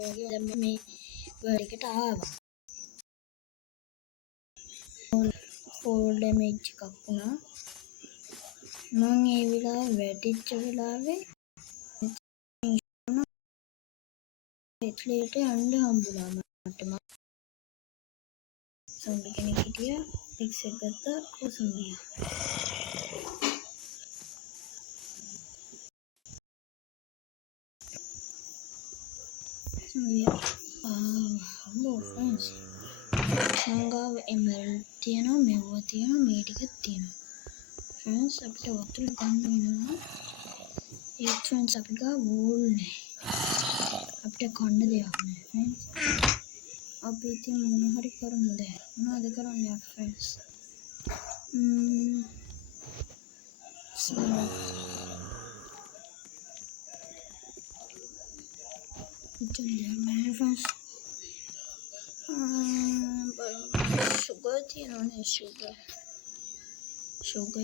දැන් මේ වර්ඩ් එකට ආවා. ෆෝල් ඩැමේජ් එකක් වුණා. මම ඒ වෙලාවේ වැටිච්ච වෙලාවේ එක්ලේට යන්න හම්බුණා මට. සොම්බි කෙනෙක් හිටියා. එක්ස් එක ගත්තා කොසොම්බිය. ෆ්‍රෙන්ඩ්ස් සංගාව එමරල්ඩ් තියෙනවා, මෙව්ව තියෙනවා, මේ ටිකක් තියෙනවා. ෆ්‍රෙන්ඩ්ස් අපිට වතුර ගන්න වෙනවා. ඒ ෆ්‍රෙන්ඩ්ස් අපි ගාව වූල් නැහැ. අපිට කන්න දෙයක් නැහැ ෆ්‍රෙන්ඩ්ස්. අපි ඉතින් මොන හරි කරමු දැන්. මොනවද කරන්නේ ෆ්‍රෙන්ඩ්ස්? ෆ්‍රෙන්ඩ්ස් sugar තියෙනවනේ sugar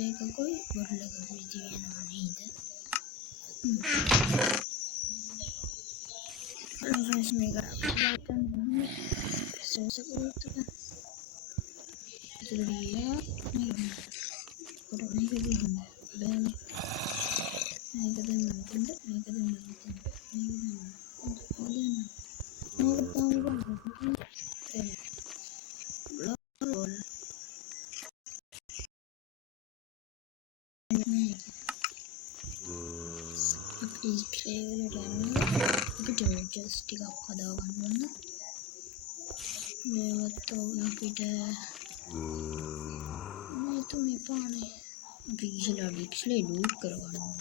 එකකුයි බොරළකුයි තියෙනවා නේද? ෆ්‍රෙන්ඩ්ස් මේක ගන්න සෝස් එක උත්තර ඉතිරියා මේක දෙන්න බෑ. මේක දෙන්න just ටිකක් හදා ගන්න ඕන. මේවත් උන අපිට මේ තුනේ පානේ අපි ඉස්සෙල්ලා ලූට් කරගන්න ඕන.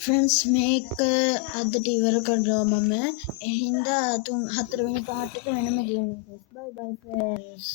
ෆ්‍රෙන්ඩ්ස් මේක අදට ඉවර කරනවා මම. එහෙනම් 4 වෙනි පාර්ට් එක වෙනම ගේමක්. බයි බයි ෆ්‍රෙන්ඩ්ස්.